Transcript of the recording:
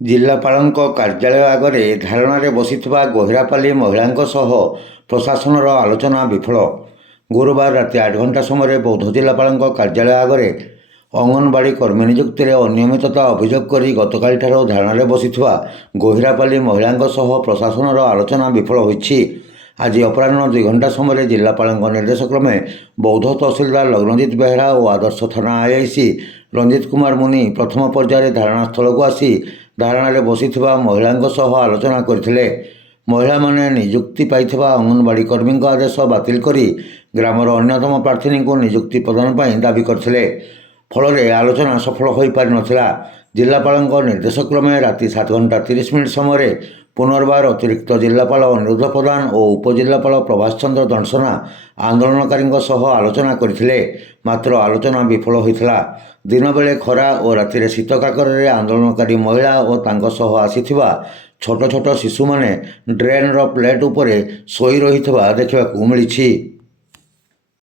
ଜିଲ୍ଲାପାଳଙ୍କ କାର୍ଯ୍ୟାଳୟ ଆଗରେ ଧାରଣାରେ ବସିଥିବା ଗହିରାପାଲି ମହିଳାଙ୍କ ସହ ପ୍ରଶାସନର ଆଲୋଚନା ବିଫଳ। ଗୁରୁବାର ରାତି 8 ଘଣ୍ଟା ସମୟରେ ବୌଦ୍ଧ ଜିଲ୍ଲାପାଳଙ୍କ କାର୍ଯ୍ୟାଳୟ ଆଗରେ ଅଙ୍ଗନବାଡ଼ି କର୍ମୀ ନିଯୁକ୍ତିରେ ଅନିୟମିତତା ଅଭିଯୋଗ କରି ଗତକାଲିଠାରୁ ଧାରଣାରେ ବସିଥିବା ଗହିରାପାଲି ମହିଳାଙ୍କ ସହ ପ୍ରଶାସନର ଆଲୋଚନା ବିଫଳ ହୋଇଛି। ଆଜି ଅପରାହ୍ନ 2 ଘଣ୍ଟା ସମୟରେ ଜିଲ୍ଲାପାଳଙ୍କ ନିର୍ଦ୍ଦେଶକ୍ରମେ ବୌଦ୍ଧ ତହସିଲଦାର ଲଗ୍ନଜିତ ବେହେରା ଓ ଆଦର୍ଶ ଥାନା ଆଇଆଇସି ରଞ୍ଜିତ କୁମାର ମୁନି ପ୍ରଥମ ପର୍ଯ୍ୟାୟରେ ଧାରଣାସ୍ଥଳକୁ ଆସି ଧାରଣାରେ ବସିଥିବା ମହିଳାଙ୍କ ସହ ଆଲୋଚନା କରିଥିଲେ। ମହିଳାମାନେ ନିଯୁକ୍ତି ପାଇଥିବା ଅଙ୍ଗନବାଡ଼ି କର୍ମୀଙ୍କ ଆଦେଶ ବାତିଲ କରି ଗ୍ରାମର ଅନ୍ୟତମ ପ୍ରାର୍ଥିନୀଙ୍କୁ ନିଯୁକ୍ତି ପ୍ରଦାନ ପାଇଁ ଦାବି କରିଥିଲେ। ଫଳରେ ଆଲୋଚନା ସଫଳ ହୋଇପାରିନଥିଲା। ଜିଲ୍ଲାପାଳଙ୍କ ନିର୍ଦ୍ଦେଶକ୍ରମେ ରାତି 7:30 ସମୟରେ ପୁନର୍ବାର ଅତିରିକ୍ତ ଜିଲ୍ଲାପାଳ ଅନିରୁଦ୍ଧ ପ୍ରଧାନ ଓ ଉପଜିଲ୍ଲାପାଳ ପ୍ରଭାସ ଚନ୍ଦ୍ର ଦଣ୍ଡସନା ଆନ୍ଦୋଳନକାରୀଙ୍କ ସହ ଆଲୋଚନା କରିଥିଲେ। ମାତ୍ର ଆଲୋଚନା ବିଫଳ ହୋଇଥିଲା। ଦିନବେଳେ ଖରା ଓ ରାତିରେ ଶୀତ କାକରରେ ଆନ୍ଦୋଳନକାରୀ ମହିଳା ଓ ତାଙ୍କ ସହ ଆସିଥିବା ଛୋଟ ଛୋଟ ଶିଶୁମାନେ ଡ୍ରେନ୍ର ପ୍ଲେଟ୍ ଉପରେ ଶୋଇ ରହିଥିବା ଦେଖିବାକୁ ମିଳିଛି।